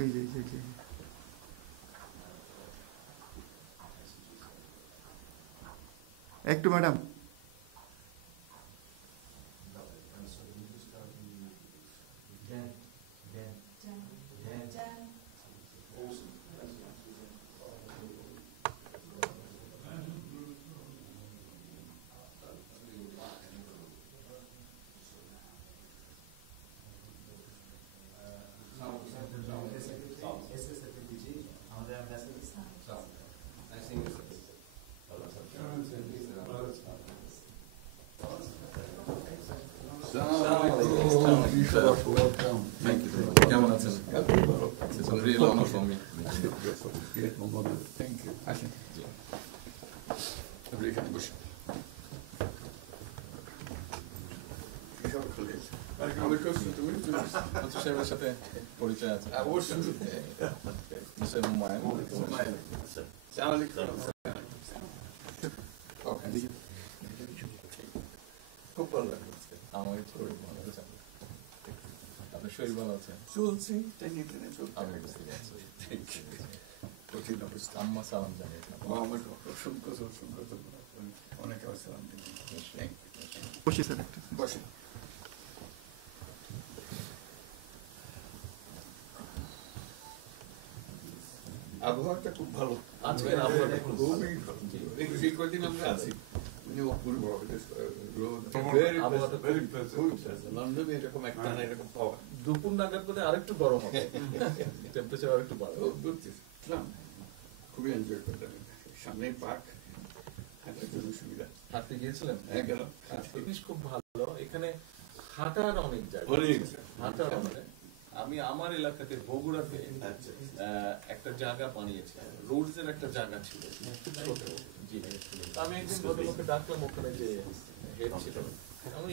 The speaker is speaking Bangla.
এই যে এই যে একটু ম্যাডাম কেমন আছেন? It's a real honor for me. Thank you. আসেন। আপনি এখানে বসুন। মন্ত্রী সাহেবের সাথে পরিচয় আছে। অবশ্যই। মিস্টার হুমায়ুন। খুব ভালো লাগলো। আমার শরীর ভালো আছে। আপনার শরীর ভালো আছে? চলছে, টেনে টেনে চলছে। আমি বুঝতে পারছি। কঠিন অবস্থা। আম্মা সালাম জানিয়ে আমার অসংখ্য অনেক সালাম দিন। বসি স্যার একটা বসেন। আবহাওয়াটা খুব ভালো। আজকের আবহাওয়াটা খুব ভালো। খুবই ভালো। যে কদিন আমরা আছি অপূর্ব লন্ডনে এরকম একটা না এরকম পাওয়া দুপুর নাগাদ বোধহয় আরেকটু গরম হবে, টেম্পারেচার আরেকটু বাড়বে। খুবই এনজয় করলাম। সামনে পার্ক, হাঁটার জন্য সুবিধা। হাঁটতে গিয়েছিলেন? হ্যাঁ গেলাম। জিনিস খুব ভালো, এখানে হাঁটার অনেক জায়গা, হাঁটার অনেক। আমি আমার এলাকাতে বগুড়াতে একটা জায়গা বানিয়েছি, রোডস এর একটা জায়গা ছিল ছোট। জি, আমি একদিন ভদ্রলোককে ডাকলাম, ওখানে যে হেড ছিল, আমি